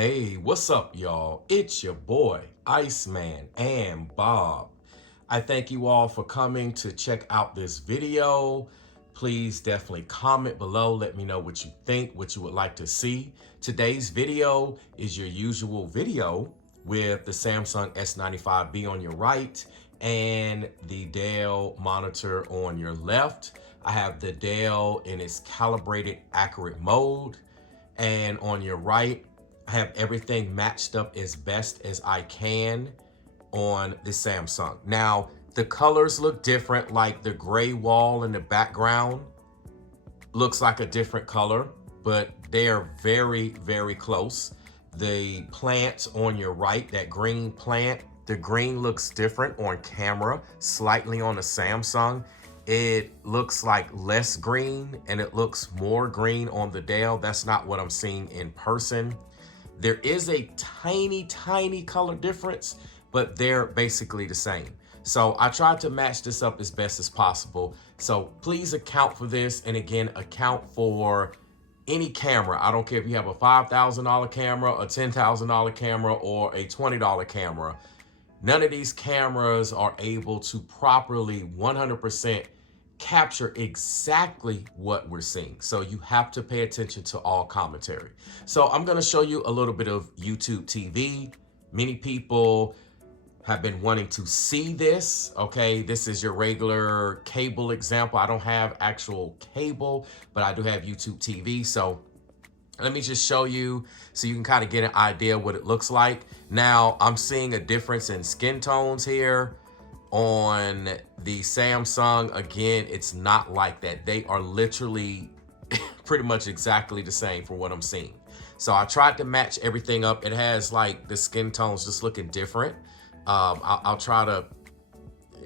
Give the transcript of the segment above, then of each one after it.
Hey, what's up, y'all? It's your boy, Iceman and Bob. I thank you all for coming to check out this video. Please definitely comment below. Let me know what you think, what you would like to see. Today's video is your usual video with the Samsung S95B on your right and the Dell monitor on your left. I have the Dell in its calibrated accurate mode. And on your right, I have everything matched up as best as I can on the Samsung. Now, the colors look different, like the gray wall in the background looks like a different color, but they are very, very close. The plant on your right, that green plant, the green looks different on camera, slightly on the Samsung. It looks like less green and it looks more green on the Dell. That's not what I'm seeing in person. There is a tiny, tiny color difference, but they're basically the same. So I tried to match this up as best as possible. So please account for this. And again, account for any camera. I don't care if you have a $5,000 camera, a $10,000 camera, or a $20 camera. None of these cameras are able to properly 100% capture exactly what we're seeing. So you have to pay attention to all commentary. So I'm going to show you a little bit of YouTube TV. Many people have been wanting to see this. Okay, this is your regular cable example. I don't have actual cable, but I do have YouTube TV. So let me just show you so you can kind of get an idea what it looks like. Now, I'm seeing a difference in skin tones here. On the Samsung, again, it's not like that. They are literally pretty much exactly the same for what I'm seeing. So I tried to match everything up. It has like the skin tones just looking different. I'll try to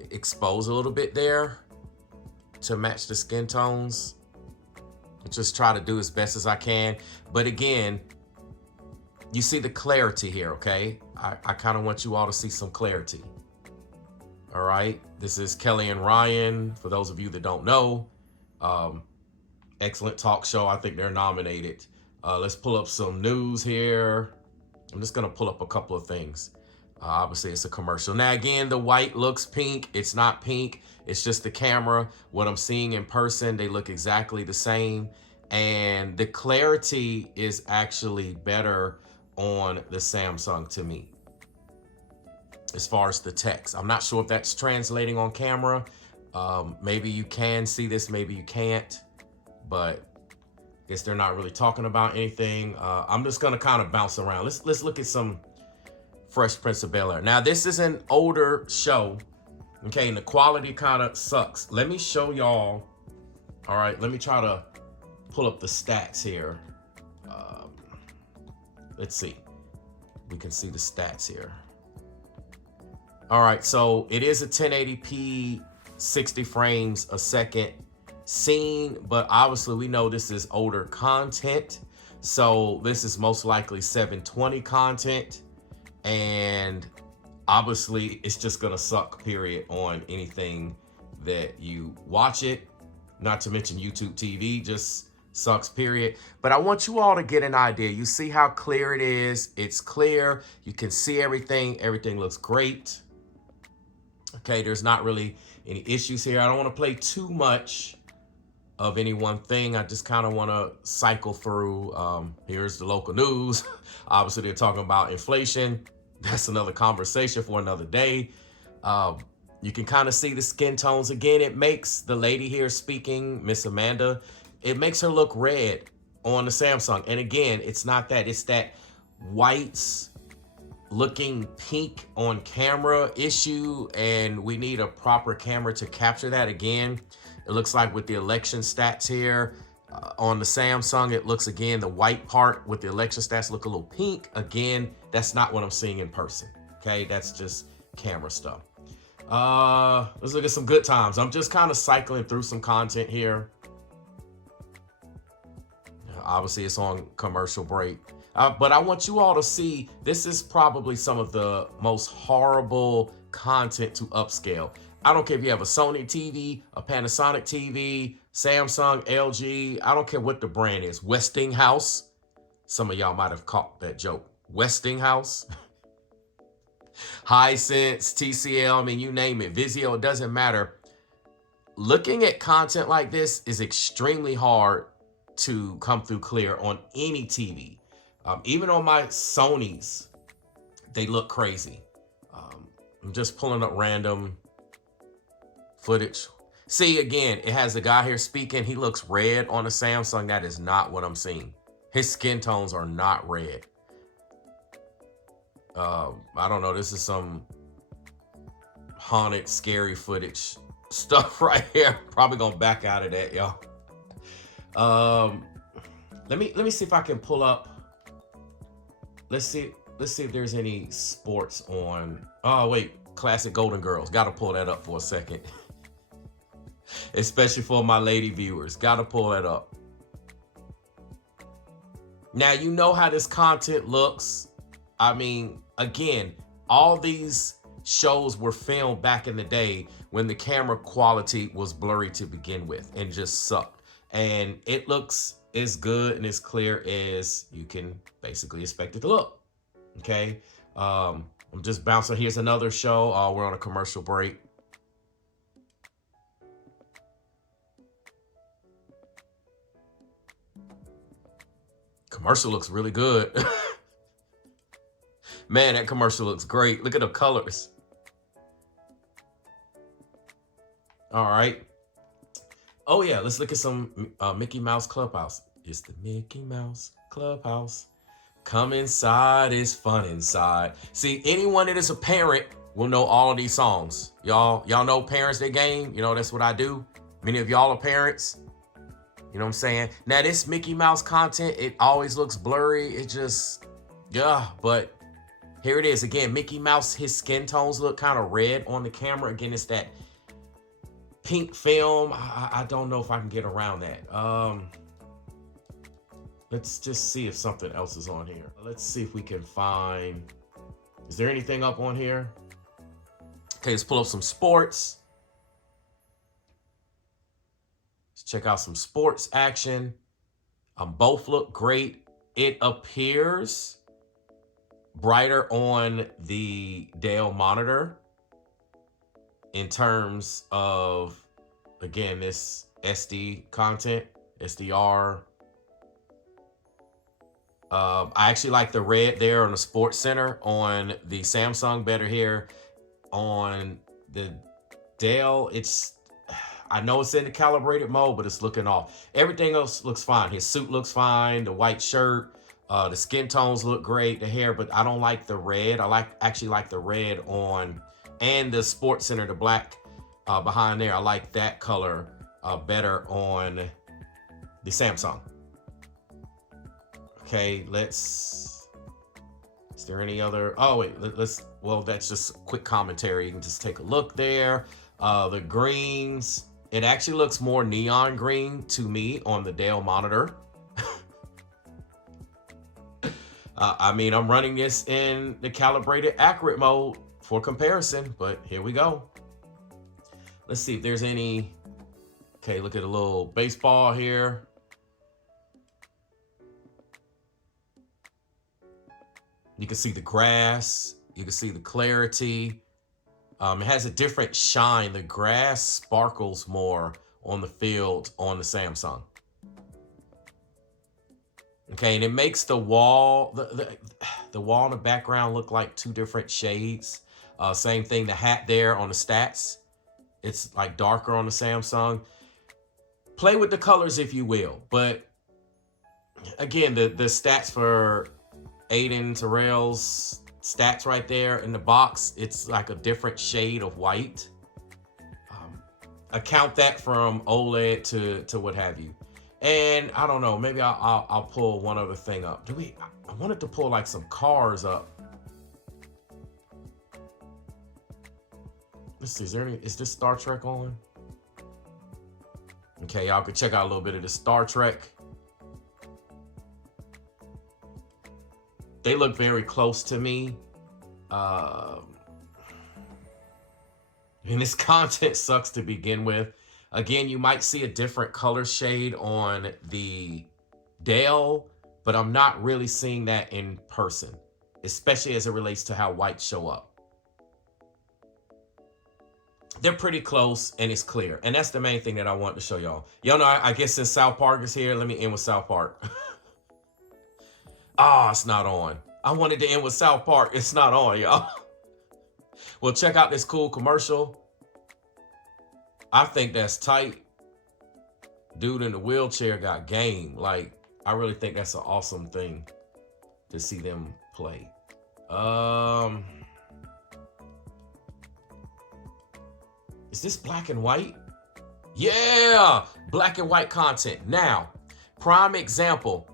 expose a little bit there to match the skin tones. Just try to do as best as I can. But again, you see the clarity here, okay? I kind of want you all to see some clarity. All right, this is Kelly and Ryan. For those of you that don't know, excellent talk show. I think they're nominated. Let's pull up some news here. I'm just gonna pull up a couple of things. Obviously, it's a commercial. Now, again, the white looks pink. It's not pink. It's just the camera. What I'm seeing in person, they look exactly the same. And the clarity is actually better on the Samsung to me, as far as the text. I'm not sure if that's translating on camera. Maybe you can see this, maybe you can't, but I guess they're not really talking about anything. I'm just gonna kind of bounce around. Let's look at some Fresh Prince of Bel-Air. Now, this is an older show, okay, and the quality kind of sucks. Let me show y'all. All right, let me try to pull up the stats here. Let's see. We can see the stats here. All right, so it is a 1080p 60 frames a second scene, but obviously we know this is older content. So this is most likely 720 content. And obviously it's just gonna suck, period, on anything that you watch it. Not to mention YouTube TV just sucks, period. But I want you all to get an idea. You see how clear it is. It's clear. You can see everything. Everything looks great. Okay, there's not really any issues here. I don't want to play too much of any one thing. I just kind of want to cycle through. Here's the local news. Obviously, they're talking about inflation. That's another conversation for another day. You can kind of see the skin tones. Again, it makes the lady here speaking, Miss Amanda, it makes her look red on the Samsung. And again, it's not that. It's that whites looking pink on camera issue, and we need a proper camera to capture that. Again, it looks like with the election stats here on the Samsung, it looks, again, the white part with the election stats look a little pink. Again, that's not what I'm seeing in person. Okay, that's just camera stuff. Let's look at some good times. I'm just kind of cycling through some content here. Obviously, it's on commercial break. But I want you all to see, this is probably some of the most horrible content to upscale. I don't care if you have a Sony TV, a Panasonic TV, Samsung, LG. I don't care what the brand is. Westinghouse. Some of y'all might have caught that joke. Westinghouse, Hisense, TCL, I mean, you name it, Vizio, it doesn't matter. Looking at content like this is extremely hard to come through clear on any TV. Even on my Sonys, they look crazy. I'm just pulling up random footage. See, again, it has a guy here speaking. He looks red on the Samsung. That is not what I'm seeing. His skin tones are not red. I don't know. This is some haunted, scary footage stuff right here. Probably gonna back out of that, y'all. Let me see if I can pull up. Let's see if there's any sports on. Oh wait, classic Golden Girls. Gotta pull that up for a second. Especially for my lady viewers. Gotta pull that up. Now you know how this content looks. I mean, again, all these shows were filmed back in the day when the camera quality was blurry to begin with and just sucked. And it looks as good and as clear as you can basically expect it to look. Okay. I'm just bouncing. Here's another show. We're on a commercial break. Commercial looks really good. Man, that commercial looks great. Look at the colors. All right. Oh yeah, let's look at some Mickey Mouse Clubhouse. It's the Mickey Mouse Clubhouse. Come inside, it's fun inside. See, anyone that is a parent will know all of these songs. Y'all know Parents Day Game? You know, that's what I do. Many of y'all are parents. You know what I'm saying? Now, this Mickey Mouse content, it always looks blurry. It just, yeah, but here it is. Again, Mickey Mouse, his skin tones look kind of red on the camera. Again, it's that pink film. I don't know if I can get around that. Let's just see if something else is on here. Let's see if we can find, is there anything up on here? Okay, let's pull up some sports. Let's check out some sports action. Both look great. It appears brighter on the Dell monitor in terms of, again, this SD content, SDR. I actually like the red there on the Sports Center on the Samsung, better here on the Dell. I know it's in the calibrated mode, but it's looking off. Everything else looks fine. His suit looks fine. The white shirt, the skin tones look great. The hair, but I don't like the red. I actually like the red on, and the Sports Center, the black behind there. I like that color better on the Samsung. Okay, is there any other, oh wait, well, that's just quick commentary. You can just take a look there. The greens, it actually looks more neon green to me on the Dell monitor. I mean, I'm running this in the calibrated accurate mode for comparison, but here we go. Let's see if there's any, okay, look at a little baseball here. You can see the grass. You can see the clarity. It has a different shine. The grass sparkles more on the field on the Samsung. Okay, and it makes the wall, the wall in the background look like two different shades. Same thing, the hat there on the stats. It's like darker on the Samsung. Play with the colors if you will. But again, the stats for Aiden Terrell's stats right there in the box, it's like a different shade of white. Account that from OLED to what have you. And I don't know, maybe I'll pull one other thing up. I wanted to pull like some cars up. Let's see, is this Star Trek on? Okay, y'all can check out a little bit of the Star Trek. They look very close to me. And this content sucks to begin with. Again, you might see a different color shade on the Dell, but I'm not really seeing that in person. especially as it relates to how whites show up. They're pretty close and it's clear. And that's the main thing that I want to show y'all. Y'all know, I guess since South Park is here, let me end with South Park. It's not on. I wanted to end with South Park. It's not on, y'all. Well, check out this cool commercial. I think that's tight. Dude in the wheelchair got game. Like, I really think that's an awesome thing to see them play. Is this black and white? Yeah, black and white content. Now, prime example.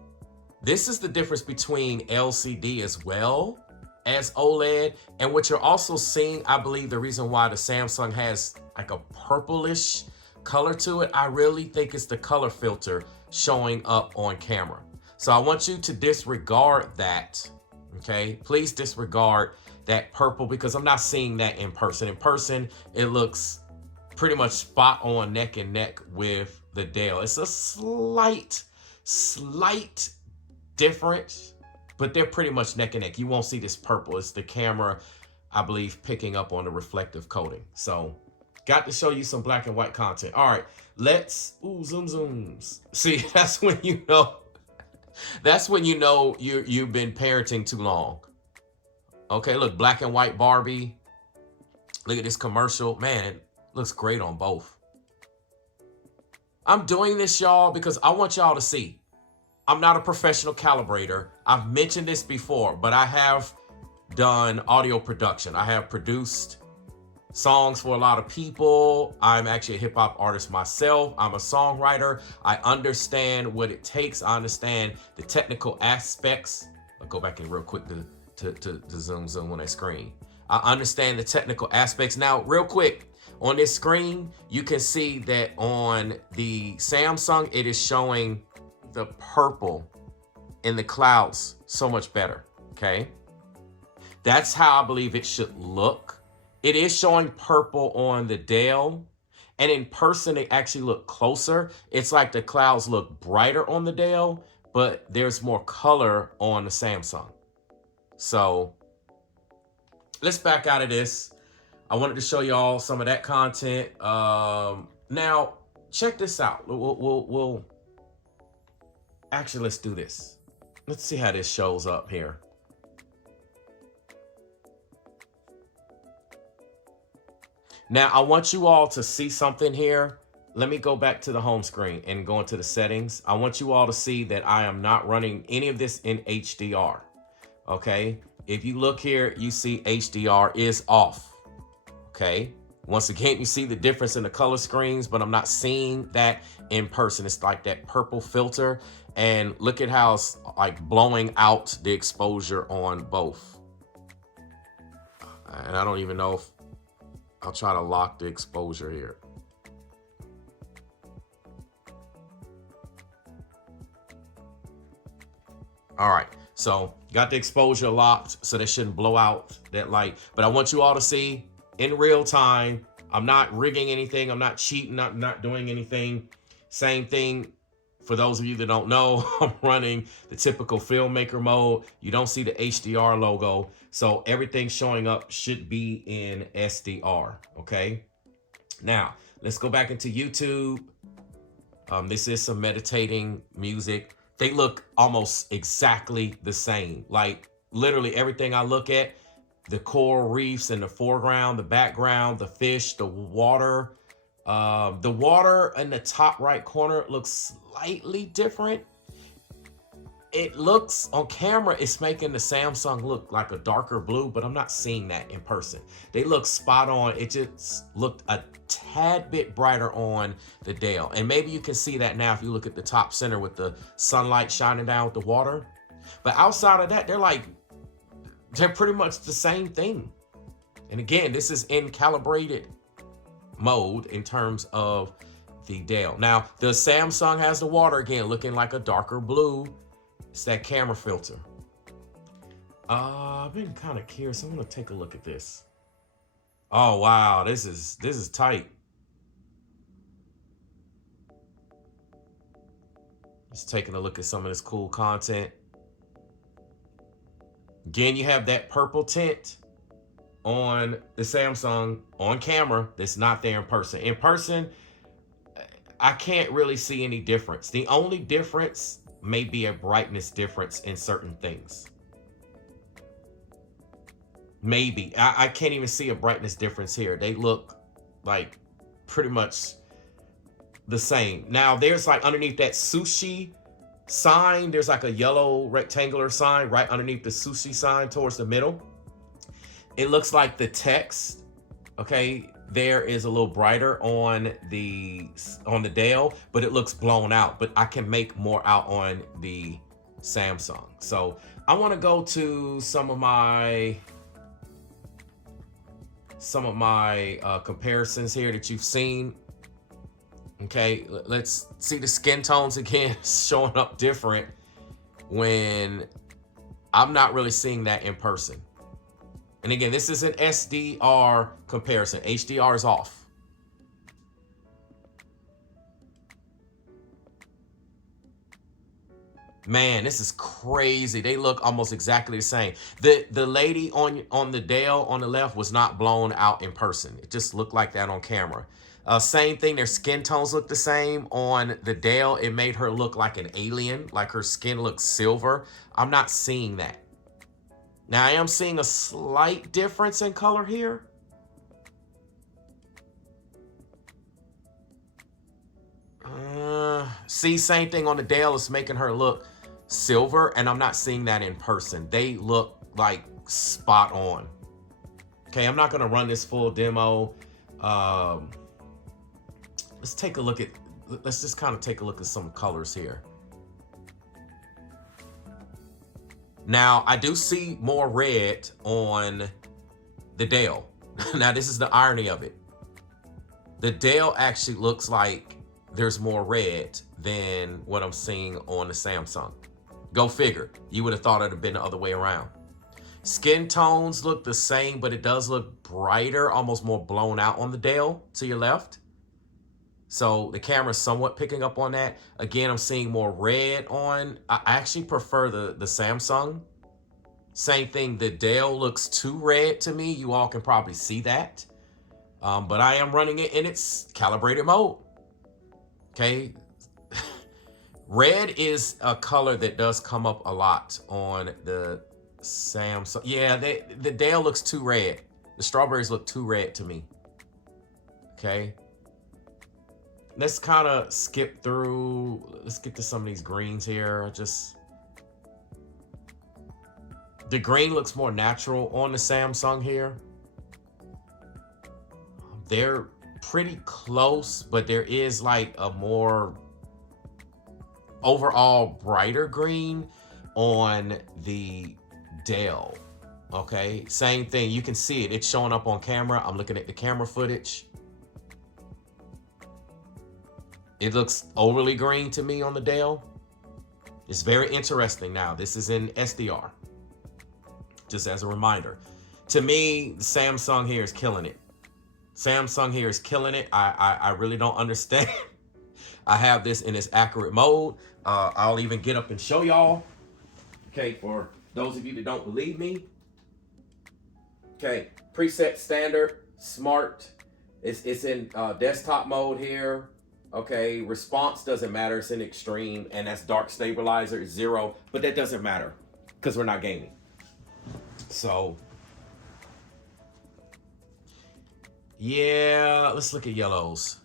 This is the difference between LCD as well as OLED. And what you're also seeing, I believe the reason why the Samsung has like a purplish color to it, I really think it's the color filter showing up on camera. So I want you to disregard that, okay? Please disregard that purple because I'm not seeing that in person. In person, it looks pretty much spot on neck and neck with the Dell. It's a slight difference, but they're pretty much neck and neck. You won't see this purple. It's the camera, I believe, picking up on the reflective coating. So got to show you some black and white content. All right, let's, zoom zooms. See, that's when you know you've been parenting too long. Okay, look, black and white Barbie. Look at this commercial. Man, it looks great on both. I'm doing this, y'all, because I want y'all to see. I'm not a professional calibrator. I've mentioned this before, but I have done audio production. I have produced songs for a lot of people. I'm actually a hip hop artist myself. I'm a songwriter. I understand what it takes. I understand the technical aspects. I'll go back in real quick to zoom on that screen. I understand the technical aspects. Now, real quick, on this screen, you can see that on the Samsung, it is showing the purple in the clouds so much better, okay? That's how I believe it should look. It is showing purple on the Dell, and in person, they actually look closer. It's like the clouds look brighter on the Dell, but there's more color on the Samsung. So let's back out of this. I wanted to show y'all some of that content. Now, check this out. We'll actually, let's do this. Let's see how this shows up here. Now, I want you all to see something here. Let me go back to the home screen and go into the settings. I want you all to see that I am not running any of this in HDR, okay? If you look here, you see HDR is off, okay? Once again, you see the difference in the color screens, but I'm not seeing that in person. It's like that purple filter. And look at how it's like blowing out the exposure on both. And I don't even know if I'll try to lock the exposure here. All right, so got the exposure locked, so that shouldn't blow out that light. But I want you all to see in real time, I'm not rigging anything. I'm not cheating, not doing anything. Same thing. For those of you that don't know, I'm running the typical filmmaker mode. You don't see the HDR logo. So everything showing up should be in SDR, okay? Now, let's go back into YouTube. This is some meditating music. They look almost exactly the same. Like literally everything I look at, the coral reefs in the foreground, the background, the fish, the water in the top right corner looks slightly different. It looks on camera, it's making the Samsung look like a darker blue, but I'm not seeing that in person. They look spot on. It just looked a tad bit brighter on the Dell. And maybe you can see that now if you look at the top center with the sunlight shining down with the water. But outside of that, they're pretty much the same thing. And again, this is in calibrated mode in terms of the Dell. Now, the Samsung has the water again, looking like a darker blue. It's that camera filter. I've been kind of curious. I want to take a look at this. Oh wow, this is tight. Just taking a look at some of this cool content. Again, you have that purple tint on the Samsung on camera that's not there in person. In person, I can't really see any difference. The only difference may be a brightness difference in certain things. Maybe. I can't even see a brightness difference here. They look like pretty much the same. Now, there's like underneath that sushi sign, there's like a yellow rectangular sign right underneath the sushi sign towards the middle. It looks like the text, okay, there is a little brighter on the Dell, but it looks blown out. But I can make more out on the Samsung. So I want to go to some of my comparisons here that you've seen. Okay, let's see the skin tones again showing up different when I'm not really seeing that in person. And again, this is an SDR comparison. HDR is off. Man, this is crazy. They look almost exactly the same. The lady on the Dell on the left was not blown out in person. It just looked like that on camera. Same thing, their skin tones look the same. On the Dell, it made her look like an alien, like her skin looks silver. I'm not seeing that. Now, I am seeing a slight difference in color here. See, same thing on the Dell. It's making her look silver, and I'm not seeing that in person. They look like spot on. Okay, I'm not going to run this full demo. Let's take a look at, let's just kind of take a look at some colors here. Now, I do see more red on the Dell. Now, this is the irony of it. The Dell actually looks like there's more red than what I'm seeing on the Samsung. Go figure. You would have thought it'd have been the other way around. Skin tones look the same, but it does look brighter, almost more blown out on the Dell to your left. So the camera's somewhat picking up on that. Again, I'm seeing more red on. I actually prefer the Samsung. Same thing, the Dell looks too red to me. You all can probably see that. But I am running it in its calibrated mode. Okay. Red is a color that does come up a lot on the Samsung. Yeah, the Dell looks too red. The strawberries look too red to me. Okay. Let's kind of skip through. Let's get to some of these greens here. The green looks more natural on the Samsung here. They're pretty close, but there is like a more overall brighter green on the Dell. Okay, same thing. You can see it. It's showing up on camera. I'm looking at the camera footage. It looks overly green to me on the Dell. It's very interesting. Now, this is in SDR. Just as a reminder. To me, the Samsung here is killing it. Samsung here is killing it. I really don't understand. I have this in its accurate mode. I'll even get up and show y'all. Okay, for those of you that don't believe me. Okay, preset standard, smart. It's in desktop mode here. Okay, response doesn't matter. It's in extreme, and that's dark stabilizer, 0. But that doesn't matter because we're not gaming. So, yeah, let's look at yellows.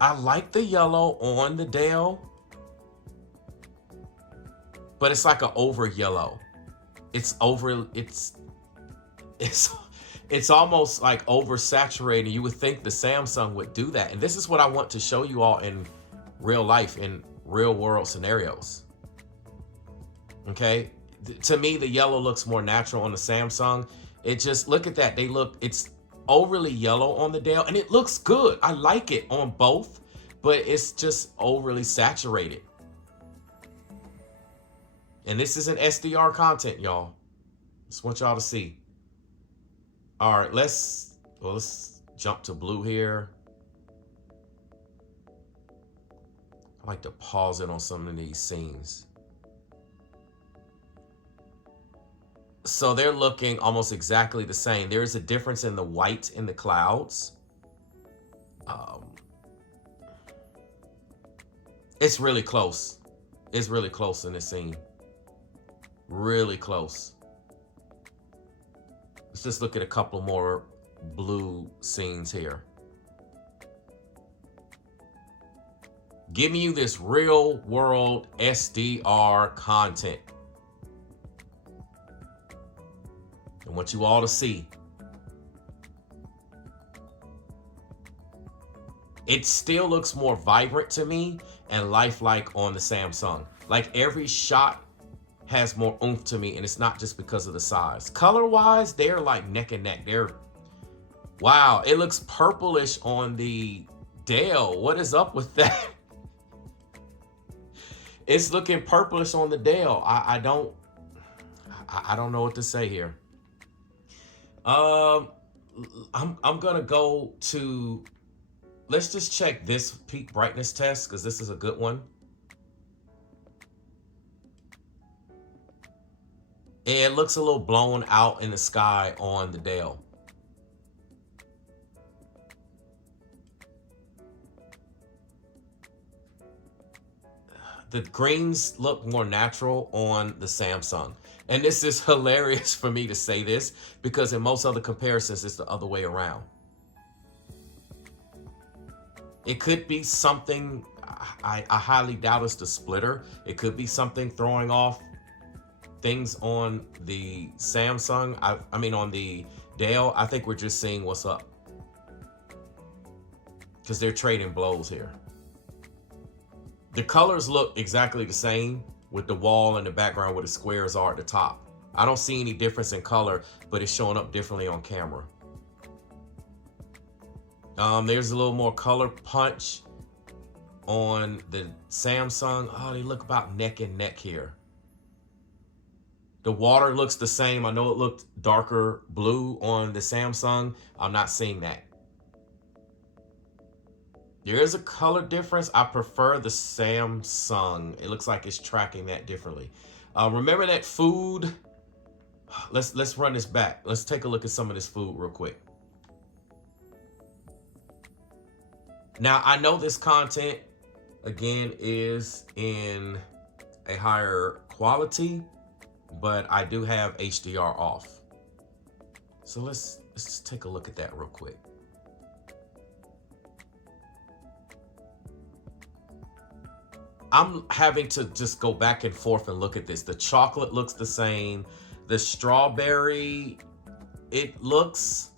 I like the yellow on the Dell, but it's like an over yellow. It's almost like oversaturated. You would think the Samsung would do that. And this is what I want to show you all in real life, in real world scenarios. Okay. To me, the yellow looks more natural on the Samsung. It just, look at that. It's overly yellow on the Dell, and it looks good. I like it on both, but it's just overly saturated. And this is an SDR content, y'all. Just want y'all to see. All right, let's jump to blue here. I like to pause it on some of these scenes. So they're looking almost exactly the same. There's a difference in the white in the clouds. Um, it's really close. It's really close in this scene. Really close. Let's just look at a couple more blue scenes here. Giving you this real world SDR content. I want you all to see. It still looks more vibrant to me and lifelike on the Samsung. Like every shot has more oomph to me, and it's not just because of the size. Color-wise, they're like neck and neck. Wow, it looks purplish on the Dell. What is up with that? It's looking purplish on the Dell. I don't know what to say here. I'm gonna go to, let's just check this peak brightness test because this is a good one. It looks a little blown out in the sky on the Dell. The greens look more natural on the Samsung. And this is hilarious for me to say this because in most other comparisons, it's the other way around. It could be something, I highly doubt it's the splitter. It could be something throwing off things on the Samsung. I mean, on the Dell. I think we're just seeing what's up because they're trading blows here. The colors look exactly the same with the wall and the background where the squares are at the top. I don't see any difference in color, but it's showing up differently on camera. There's a little more color punch on the Samsung. Oh, they look about neck and neck here. The water looks the same. I know it looked darker blue on the Samsung. I'm not seeing that. There is a color difference. I prefer the Samsung. It looks like it's tracking that differently. Remember that food? Let's run this back. Let's take a look at some of this food real quick. Now, I know this content, again, is in a higher quality, but I do have HDR off. So let's just take a look at that real quick. I'm having to just go back and forth and look at this. The chocolate looks the same. The strawberry, it looks,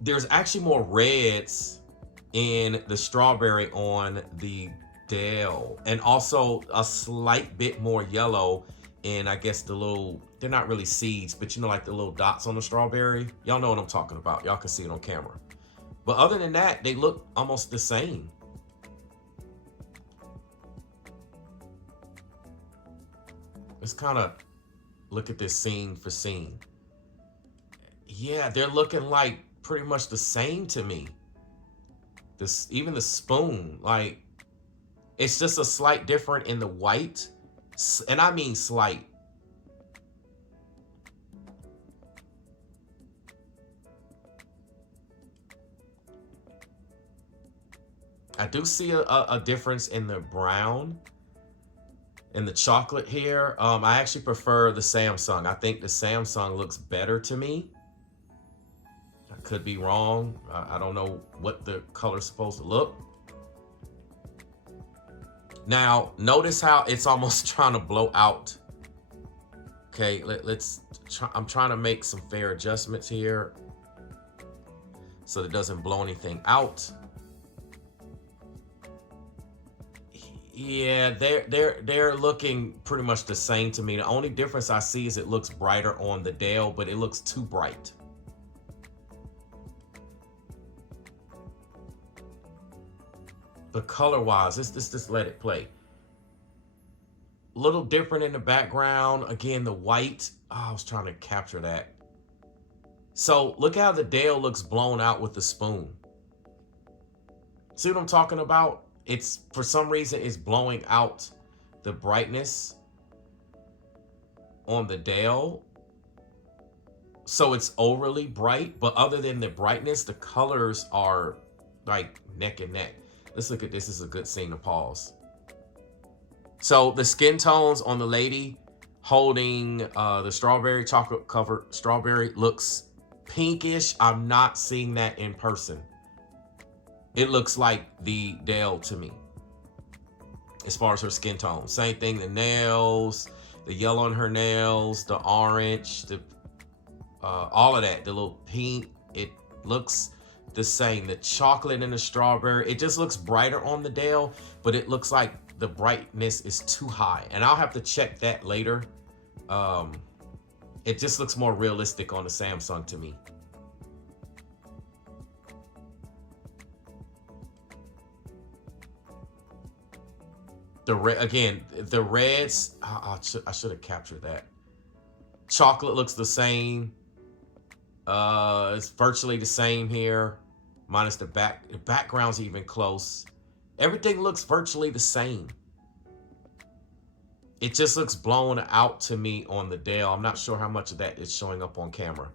there's actually more reds in the strawberry on the Dell, and also a slight bit more yellow in, I guess, the little, they're not really seeds, but you know, like the little dots on the strawberry. Y'all know what I'm talking about. Y'all can see it on camera. But other than that, they look almost the same. Let's kind of look at this scene for scene. Yeah, they're looking like pretty much the same to me. This, even the spoon, like, it's just a slight different in the white, and I mean slight. I do see a difference in the brown and the chocolate here. I actually prefer the Samsung. I think the Samsung looks better to me. I could be wrong. I don't know what the color's supposed to look. Now, notice how it's almost trying to blow out. Okay, let's try. I'm trying to make some fair adjustments here so that it doesn't blow anything out. Yeah, they're looking pretty much the same to me. The only difference I see is it looks brighter on the Dell, but it looks too bright. But color-wise, let's just let it play. A little different in the background. Again, the white. Oh, I was trying to capture that. So look how the Dell looks blown out with the spoon. See what I'm talking about? It's, for some reason, it's blowing out the brightness. on the Dell, so it's overly bright. But other than the brightness, the colors are like neck and neck. Let's look at this. This is a good scene to pause. So the skin tones on the lady holding the strawberry, chocolate covered strawberry, looks pinkish. I'm not seeing that in person. It looks like the Dell to me as far as her skin tone. Same thing, the nails, the yellow on her nails, the orange, the all of that, the little pink, it looks the same. The chocolate and the strawberry, it just looks brighter on the Dell, but it looks like the brightness is too high. And I'll have to check that later. It just looks more realistic on the Samsung to me. The red, again, the reds, I should have captured that. Chocolate looks the same. It's virtually the same here, minus the background's even close. Everything looks virtually the same. It just looks blown out to me on the Dell. I'm not sure how much of that is showing up on camera.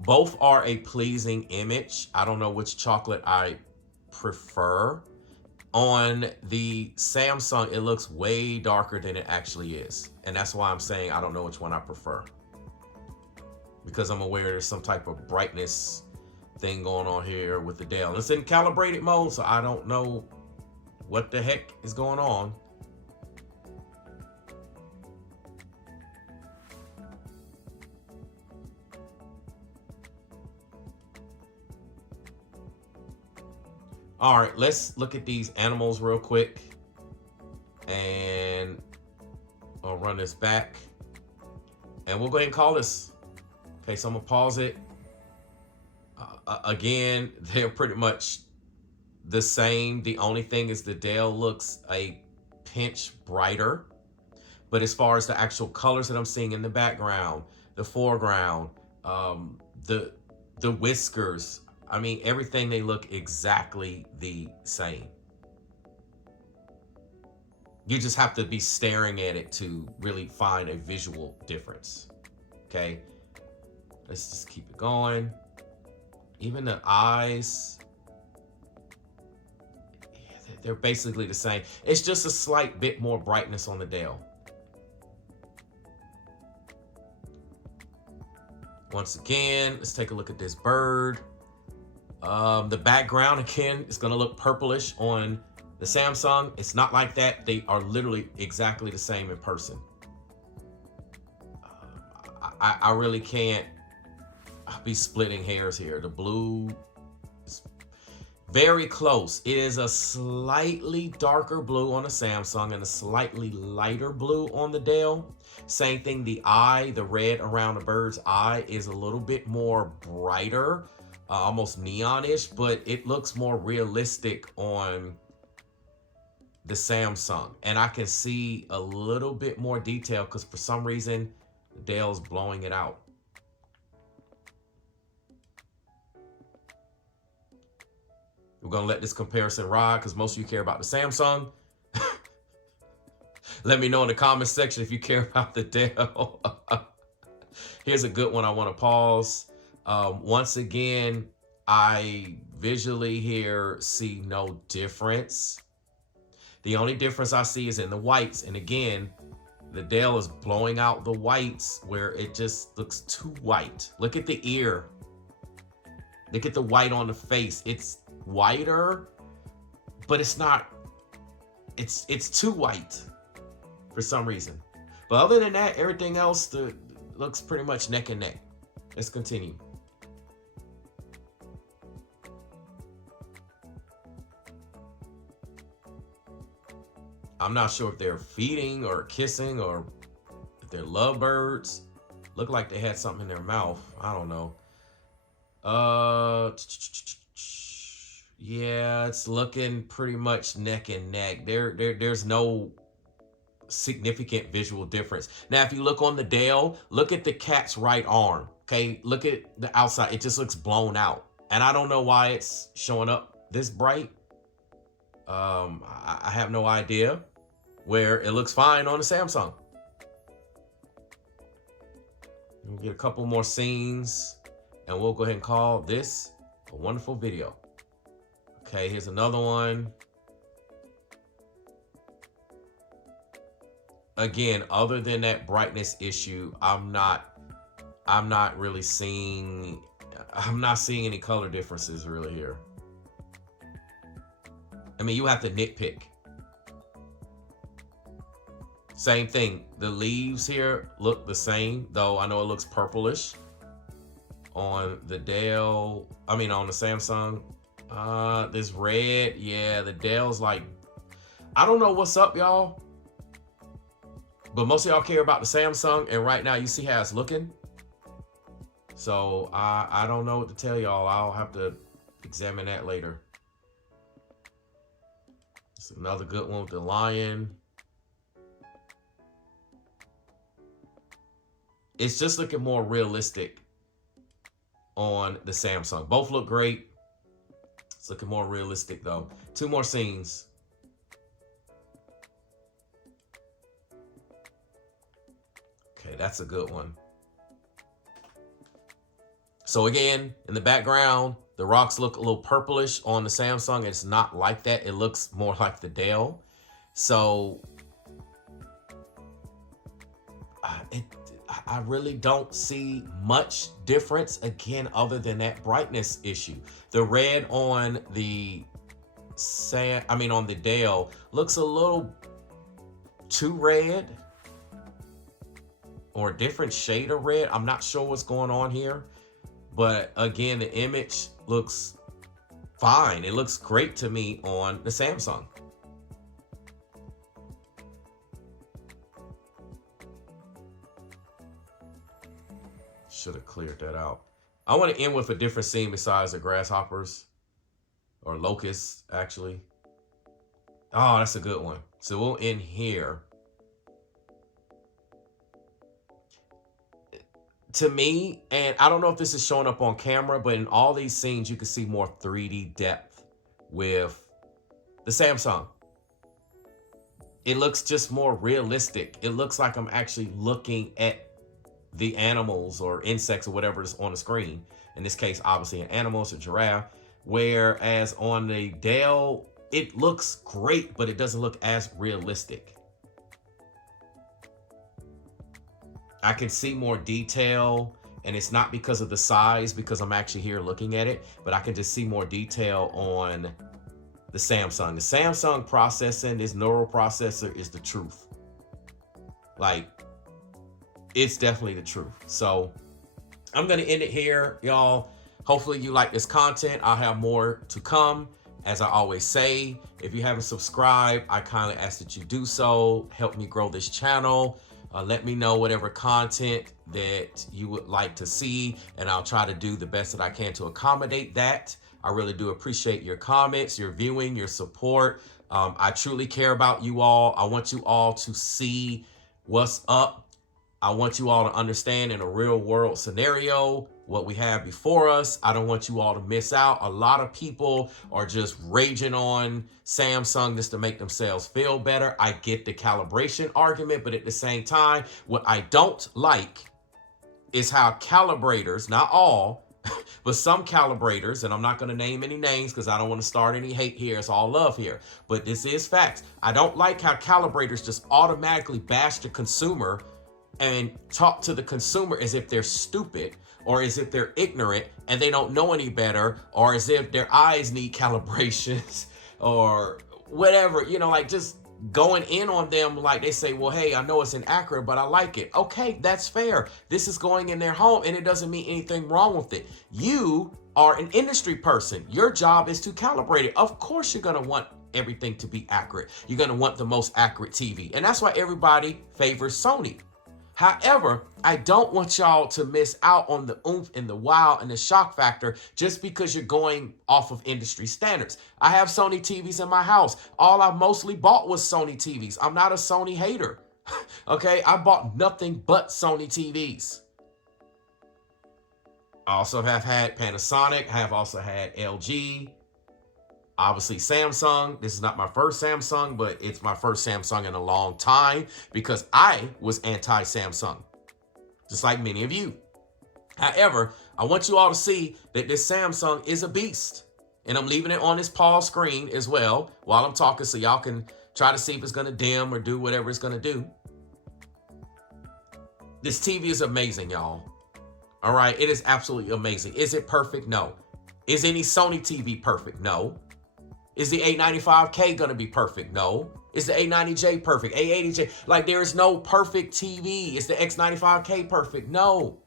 Both are a pleasing image. I don't know which chocolate I prefer. On the Samsung, it looks way darker than it actually is. And that's why I'm saying I don't know which one I prefer. Because I'm aware there's some type of brightness thing going on here with the Dell. It's in calibrated mode, so I don't know what the heck is going on. All right, let's look at these animals real quick. And I'll run this back. And we'll go ahead and call this. Okay, so I'm gonna pause it. Again, they're pretty much the same. The only thing is the Dell looks a pinch brighter. But as far as the actual colors that I'm seeing in the background, the foreground, the whiskers, I mean, everything, they look exactly the same. You just have to be staring at it to really find a visual difference. Okay, let's just keep it going. Even the eyes, they're basically the same. It's just a slight bit more brightness on the Dell. Once again, let's take a look at this bird. The background, again, is going to look purplish on the Samsung. It's not like that. They are literally exactly the same in person. I really can't be splitting hairs here. The blue is very close. It is a slightly darker blue on the Samsung and a slightly lighter blue on the Dell. Same thing, the eye, the red around the bird's eye is a little bit more brighter, almost neonish, but it looks more realistic on the Samsung. And I can see a little bit more detail because for some reason, the Dell's blowing it out. We're going to let this comparison ride because most of you care about the Samsung. Let me know in the comment section if you care about the Dell. Here's a good one I want to pause. Once again, I visually here see no difference. The only difference I see is in the whites. And again, the Dell is blowing out the whites where it just looks too white. Look at the ear. Look at the white on the face. It's whiter, but it's not, it's too white for some reason. But other than that, everything else looks pretty much neck and neck. Let's continue. I'm not sure if they're feeding or kissing or if they're lovebirds. Look like they had something in their mouth. I don't know. Yeah, it's looking pretty much neck and neck. There's no significant visual difference. Now, if you look on the Dell, look at the cat's right arm. Okay, look at the outside. It just looks blown out. And I don't know why it's showing up this bright. I have no idea, where it looks fine on the Samsung. We'll get a couple more scenes and we'll go ahead and call this a wonderful video. Okay, here's another one. Again, other than that brightness issue, I'm not really seeing, I'm not seeing any color differences really here. I mean, you have to nitpick. Same thing. The leaves here look the same, though I know it looks purplish on the Dell. I mean, on the Samsung. This red, yeah, the Dell's like, I don't know what's up, y'all. But most of y'all care about the Samsung, and right now you see how it's looking. So I don't know what to tell y'all. I'll have to examine that later. It's another good one with the lion. It's just looking more realistic on the Samsung. Both look great. It's looking more realistic though. Two more scenes. Okay, that's a good one. So again, in the background, the rocks look a little purplish on the Samsung. It's not like that. It looks more like the Dell. So I really don't see much difference, again, other than that brightness issue. The red on the on the Dell looks a little too red, or a different shade of red. I'm not sure what's going on here, but again, the image looks fine. It looks great to me on the Samsung. Should have cleared that out. I want to end with a different scene besides the grasshoppers, or locusts, actually. Oh, that's a good one. So we'll end here. To me, and I don't know if this is showing up on camera, but in all these scenes, you can see more 3D depth with the Samsung. It looks just more realistic. It looks like I'm actually looking at the animals or insects or whatever is on the screen. In this case, obviously an animal, it's a giraffe. Whereas on the Dell, it looks great, but it doesn't look as realistic. I can see more detail, and it's not because of the size, because I'm actually here looking at it, but I can just see more detail on the Samsung. The Samsung processing, this neural processor, is the truth. Like, it's definitely the truth. So I'm going to end it here, y'all. Hopefully you like this content. I'll have more to come. As I always say, if you haven't subscribed, I kindly ask that you do so. Help me grow this channel. Let me know whatever content that you would like to see, and I'll try to do the best that I can to accommodate that. I really do appreciate your comments, your viewing, your support. I truly care about you all. I want you all to see what's up. I want you all to understand in a real world scenario what we have before us. I don't want you all to miss out. A lot of people are just raging on Samsung just to make themselves feel better. I get the calibration argument, but at the same time, what I don't like is how calibrators, not all, but some calibrators, and I'm not going to name any names because I don't want to start any hate here. It's all love here. But this is facts. I don't like how calibrators just automatically bash the consumer and talk to the consumer as if they're stupid, or as if they're ignorant and they don't know any better, or as if their eyes need calibrations or whatever, you know, like just going in on them like they say, well, hey, I know it's inaccurate, but I like it. Okay, that's fair. This is going in their home and it doesn't mean anything wrong with it. You are an industry person. Your job is to calibrate it. Of course, you're going to want everything to be accurate. You're going to want the most accurate TV. And that's why everybody favors Sony. However, I don't want y'all to miss out on the oomph and the wow and the shock factor just because you're going off of industry standards. I have Sony TVs in my house. All I mostly bought was Sony TVs. I'm not a Sony hater. Okay, I bought nothing but Sony TVs. I also have had Panasonic. I have also had LG. Obviously, Samsung. This is not my first Samsung, but it's my first Samsung in a long time because I was anti-Samsung, just like many of you. However, I want you all to see that this Samsung is a beast. And I'm leaving it on this pause screen as well while I'm talking so y'all can try to see if it's going to dim or do whatever it's going to do. This TV is amazing, y'all. All right, it is absolutely amazing. Is it perfect? No. Is any Sony TV perfect? No. Is the A95K going to be perfect? No. Is the A90J perfect? A80J? Like, there is no perfect TV. Is the X95K perfect? No.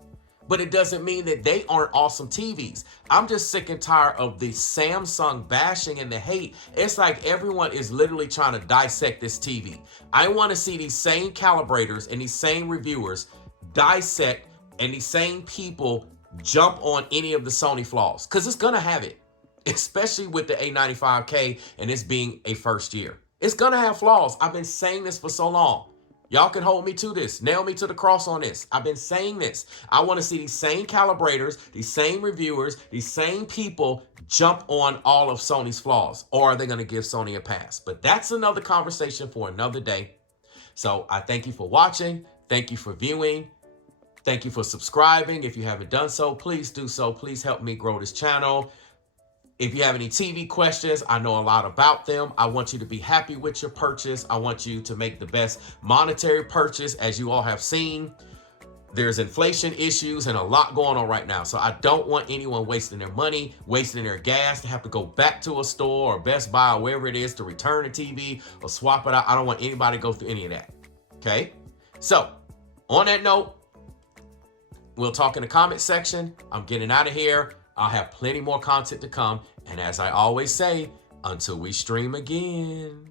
But it doesn't mean that they aren't awesome TVs. I'm just sick and tired of the Samsung bashing and the hate. It's like everyone is literally trying to dissect this TV. I want to see these same calibrators and these same reviewers dissect and these same people jump on any of the Sony flaws, because it's going to have it. Especially with the A95K and this being a first year. It's going to have flaws. I've been saying this for so long. Y'all can hold me to this. Nail me to the cross on this. I've been saying this. I want to see these same calibrators, these same reviewers, these same people jump on all of Sony's flaws. Or are they going to give Sony a pass? But that's another conversation for another day. So I thank you for watching. Thank you for viewing. Thank you for subscribing. If you haven't done so, please do so. Please help me grow this channel. If you have any TV questions, I know a lot about them. I want you to be happy with your purchase. I want you to make the best monetary purchase. As you all have seen, there's inflation issues and a lot going on right now. So I don't want anyone wasting their money, wasting their gas to have to go back to a store or Best Buy or wherever it is to return a TV or swap it out. I don't want anybody to go through any of that. Okay? So on that note, we'll talk in the comment section. I'm getting out of here. I'll have plenty more content to come. And as I always say, until we stream again.